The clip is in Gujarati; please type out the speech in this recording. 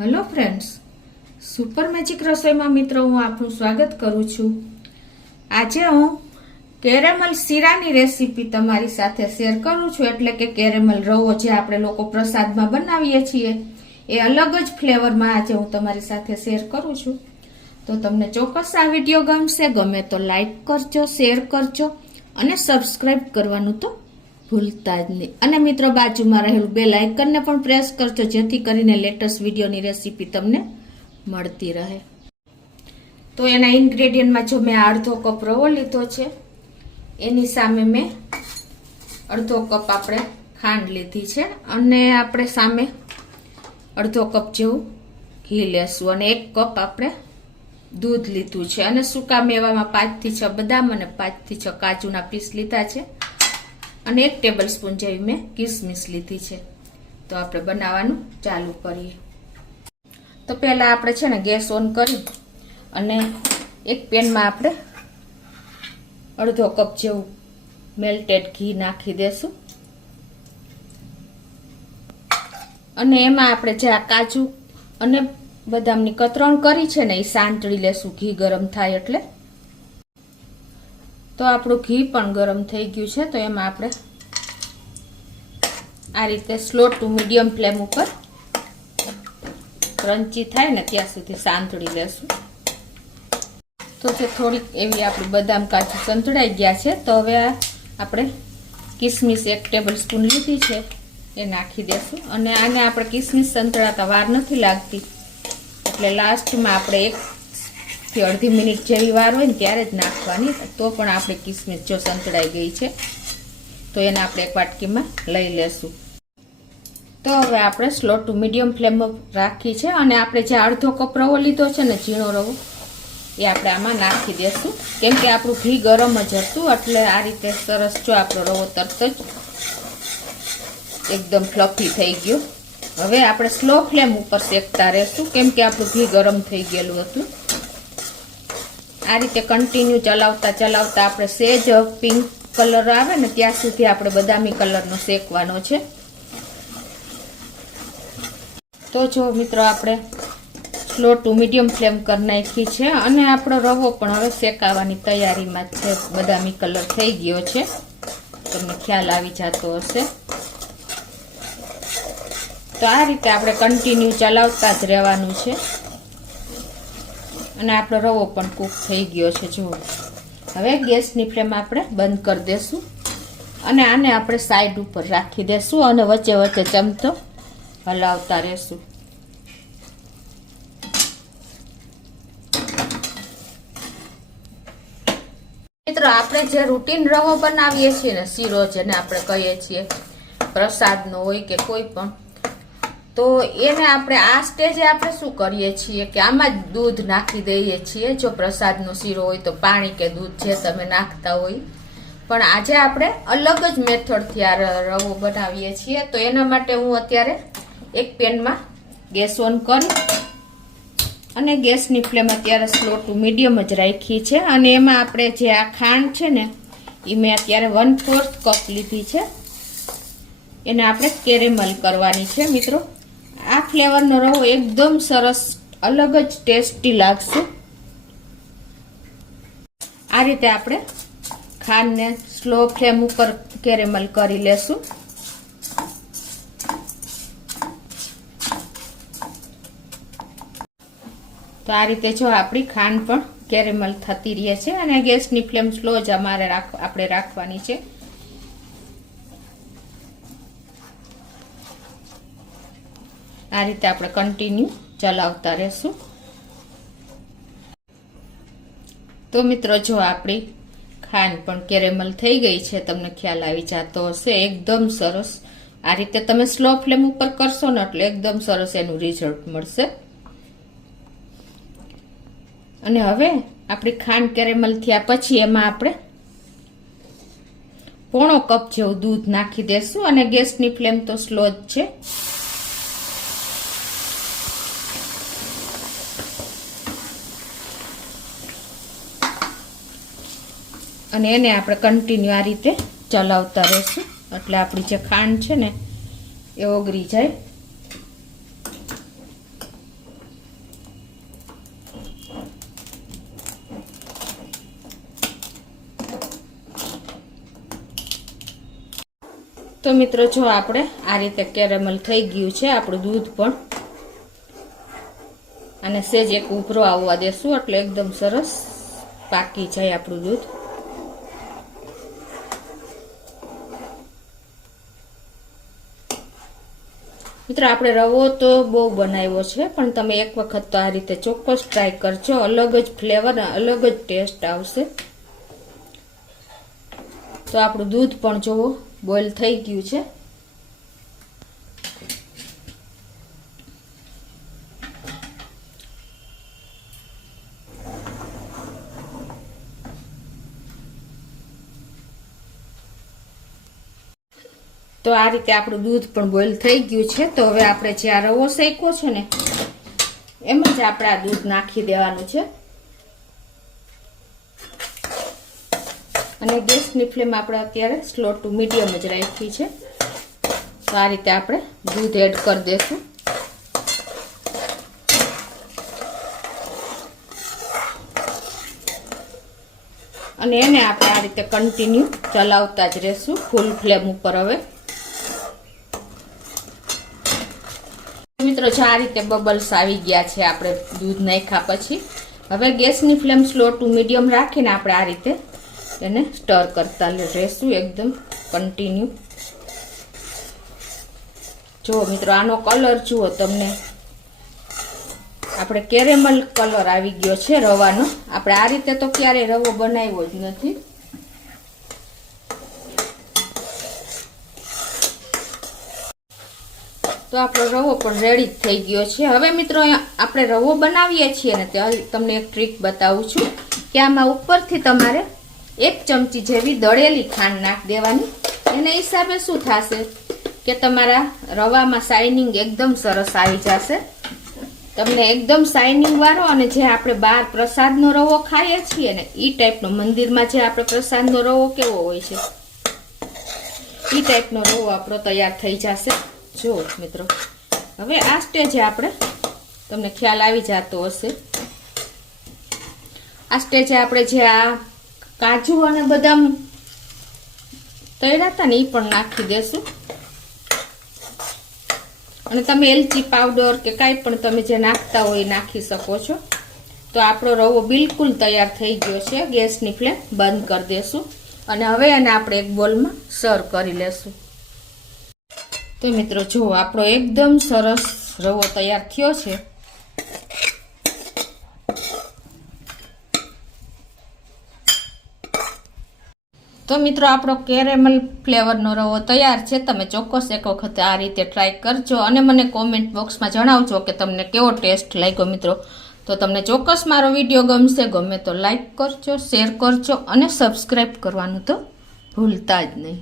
હેલો ફ્રેન્ડ્સ, સુપર મેજિક રસોઈમાં મિત્રો હું આપનું સ્વાગત કરું છું। આજે હું કેરેમલ શીરાની રેસીપી તમારી સાથે શેર કરું છું। એટલે કે કેરેમલ રવો જે આપણે લોકો પ્રસાદમાં બનાવીએ છીએ એ અલગ જ ફ્લેવરમાં આજે હું તમારી સાથે શેર કરું છું। તો તમને ચોક્કસ આ વિડીયો ગમશે। ગમે તો લાઈક કરજો, શેર કરજો અને સબસ્ક્રાઇબ કરવાનું તો ભૂલતા જ નહીં। અને મિત્રો બાજુમાં રહેલું બેલ આઇકનને પણ પ્રેસ કરજો જેથી કરીને લેટેસ્ટ વિડીયોની રેસીપી તમને મળતી રહે। તો એના ઇન્ગ્રેડિયન્ટમાં જો મેં અડધો કપ રવો લીધો છે, એની સામે મેં અડધો કપ આપણે ખાંડ લીધી છે અને આપણે સામે અડધો કપ જેવું ઘી લેશું અને 1 કપ આપણે દૂધ લીધું છે અને સૂકા મેવામાં 5 થી 6 બદામ અને 5 થી 6 કાજુના પીસ લીધા છે અને 1 ટેબલ સ્પૂન જેવી મેં કિસમિસ લીધી છે। તો આપણે બનાવવાનું ચાલુ કરીએ। તો પહેલા આપણે છે ને ગેસ ઓન કરી અને એક પેનમાં આપણે અડધો કપ જેવું મેલ્ટેડ ઘી નાખી દેશું અને એમાં આપણે જે આ કાજુ અને બદામની કતરણ કરી છે ને એ સાંતળી લેશું ઘી ગરમ થાય એટલે। તો આપણું ઘી પણ ગરમ થઈ ગયું છે। તો એમાં આપણે આ રીતે સ્લો ટુ મીડિયમ ફ્લેમ ઉપર ક્રન્ચી થાય ને ત્યાં સુધી સાંતળી લેશું। તો જે થોડીક એવી આપણી બદામ કાજુ સંતળાઈ ગયા છે। તો હવે આપણે કિસમિસ 1 ટેબલ સ્પૂન લીધી છે એ નાખી દેશું અને આને આપણે કિસમિસ સંતળાતા વાર નથી લાગતી, એટલે લાસ્ટમાં આપણે 1 થી અડધી મિનિટ જેવી વાર હોય ને ત્યારે જ નાખવાની। તો પણ આપણે કિસમિસ જો સંતળાઈ ગઈ છે તો એને આપણે એક વાટકીમાં લઈ લેશું। તો હવે આપણે સ્લો ટુ મીડિયમ ફ્લેમ રાખી છે અને આપણે જે અડધો કપ રવો લીધો છે ને ઝીણો રવો એ આપણે આમાં નાખી દેશું, કેમ કે આપણું ઘી ગરમ જ હતું એટલે આ રીતે સરસ જો આપણો રવો તરત જ એકદમ ફ્લફી થઈ ગયો। હવે આપણે સ્લો ફ્લેમ ઉપર શેકતા રહેશું કેમ કે આપણું ઘી ગરમ થઈ ગયેલું હતું। આ રીતે કન્ટિન્યુ ચલાવતા આપણે સેજ પિંક કલર આવે ને ત્યાં સુધી આપણે બદામી કલરનો શેકવાનો છે। તો જો મિત્રો આપણે સ્લો ટુ મીડિયમ ફ્લેમ કરી નાખી છે અને આપણો રવો પણ હવે શેકાવાની તૈયારીમાં જ છે। બદામી કલર થઈ ગયો છે, તમને ખ્યાલ આવી જતો હશે। તો આ રીતે આપણે કન્ટિન્યુ ચલાવતા જ રહેવાનું છે અને આપણો રવો પણ કૂક થઈ ગયો છે। જુઓ, હવે ગેસની ફ્લેમ આપણે બંધ કરી દેશું અને આને આપણે સાઈડ ઉપર રાખી દેશું અને વચ્ચે વચ્ચે ચમચો હલાવતા રહેશું। મિત્રો આપણે જે રૂટીન રવો બનાવીએ છીએ ને, શીરો જેને આપણે કહીએ છીએ, પ્રસાદનો હોય કે કોઈ પણ, તો એને આપણે આ સ્ટેજે આપણે શું કરીએ છીએ કે આમાં જ દૂધ નાખી દઈએ છીએ। જો પ્રસાદનો શીરો હોય તો પાણી કે દૂધ જે તમે નાખતા હોય, પણ આજે આપણે અલગ જ મેથડથી આ રવો બનાવીએ છીએ। તો એના માટે હું અત્યારે એક પેનમાં ગેસ ઓન કરી અને ગેસની ફ્લેમ અત્યારે સ્લો ટુ મીડિયમ જ રાખી છે અને એમાં આપણે જે આ ખાંડ છે ને એ મેં અત્યારે 1/4 કપ લીધી છે, એને આપણે કેરેમલ કરવાની છે। મિત્રો આ ફ્લેવરનો રવો એકદમ સરસ અલગ જ ટેસ્ટી લાગશે। આ રીતે આપણે ખાંડને સ્લો ફ્લેમ ઉપર કેરેમલ કરી લેશું। તો આ રીતે જો આપણી ખાંડ પણ કેરેમલ થતી રહે છે અને ગેસની ફ્લેમ સ્લો જ આપણે રાખવાની છે। આ રીતે આપણે કન્ટિન્યુ ચલાવતા રહેશું। તો મિત્રો જો આપણી ખાંડ પણ કેરેમલ થઈ ગઈ છે, તમને ખ્યાલ આવી જતો હશે એકદમ સરસ। આ રીતે તમે સ્લો ફ્લેમ ઉપર કરશો ને એટલે એકદમ સરસ એનું રિઝલ્ટ મળશે। અને હવે આપણી ખાંડ કેરેમલ થયા પછી એમાં આપણે 1/4 કપ જેવું દૂધ નાખી દેશું અને ગેસની ફ્લેમ તો સ્લો જ છે। અને એને આપણે કન્ટિન્યુ આ રીતે ચલાવતા રહેશું એટલે આપણી જે ખાંડ છે ને એ ઓગળી જાય। તો મિત્રો જો આપણે આ રીતે કેરેમલ થઈ ગયું છે આપણું દૂધ પણ, અને સેજ એક ઉભરો આવવા દેશું એટલે એકદમ સરસ પાકી જાય આપણું દૂધ. મિત્રો આપણે રવો તો બહુ બનાવ્યો છે, પણ તમે એક વખત તો આ રીતે ચોક્કસ ટ્રાય કરજો, અલગ જ ફ્લેવર અલગ જ ટેસ્ટ આવશે. તો આપણું દૂધ પણ જોવો બોઇલ થઈ ગયું છે. તો આ રીતે આપણું દૂધ પણ બોઇલ થઈ ગયું છે. તો હવે આપણે જે આ રવો શેક્યો છે ને એમાં જ આપણે આ દૂધ નાખી દેવાનું છે, અને ગેસની ફ્લેમ આપણે અત્યારે સ્લો ટુ મીડિયમ જ રાખી છે. તો આ રીતે આપણે દૂધ એડ કરી દેશું. અને એને આપણે આ રીતે કન્ટિન્યુ ચલાવતા જ રહેશું ફૂલ ફ્લેમ ઉપર. હવે મિત્રો જો આ રીતે બબલ્સ આવી ગયા છે આપણે દૂધ નાખ્યા પછી. હવે ગેસની ફ્લેમ સ્લો ટુ મીડિયમ રાખીને આપણે આ રીતે એને સ્ટર કરતા રહેશું એકદમ કન્ટિન્યુ. જુઓ મિત્રો આનો કલર જુઓ તમને, આપણે કેરેમલ કલર આવી ગયો છે રવાનો. આપણે આ રીતે તો ક્યારેય રવો બનાવ્યો જ નથી. તો આપણો રવો પણ રેડી જ થઈ ગયો છે. હવે મિત્રો આપણે રવો બનાવીએ છીએ ને તમને એક ટ્રીક બતાવું છું કે આમાં ઉપરથી તમારે 1 ચમચી જેવી દળેલી ખાંડ નાખ દેવાની. એના હિસાબે શું થશે કે તમારા રવામાં શાઇનિંગ એકદમ સરસ આવી જશે. તમને એકદમ શાઇનિંગ વાળો, અને જે આપણે બહાર પ્રસાદનો રવો ખાઈએ છીએ ને એ ટાઈપનો, મંદિરમાં જે આપણે પ્રસાદનો રવો કેવો હોય છે એ ટાઈપનો રવો આપણો તૈયાર થઈ જશે. જો મિત્રો હવે આ સ્ટેજે આપણે, તમને ખ્યાલ આવી જતો હશે, આ સ્ટેજે આપણે જે આ કાજુ અને બદામ તળ્યા હતા ને એ પણ નાખી દેશું. અને તમે એલચી પાવડર કે કાંઈ પણ તમે જે નાખતા હોય એ નાખી શકો છો. તો આપણો રવો બિલકુલ તૈયાર થઈ ગયો છે. ગેસની ફ્લેમ બંધ કરી દેશું અને હવે એને આપણે એક બોલમાં સર્વ કરી લેશું. તો મિત્રો જુઓ આપણો એકદમ સરસ રવો તૈયાર થયો છે. તો મિત્રો આપણો કેરેમલ ફ્લેવરનો રવો તૈયાર છે. તમે ચોક્કસ એક વખત આ રીતે ટ્રાય કરજો અને મને કોમેન્ટ બોક્સમાં જણાવજો કે તમને કેવો ટેસ્ટ લાગ્યો મિત્રો. તો તમને ચોક્કસ મારો વિડીયો ગમશે. ગમે તો લાઈક કરજો, શેર કરજો અને સબસ્ક્રાઈબ કરવાનું તો ભૂલતા જ નહીં.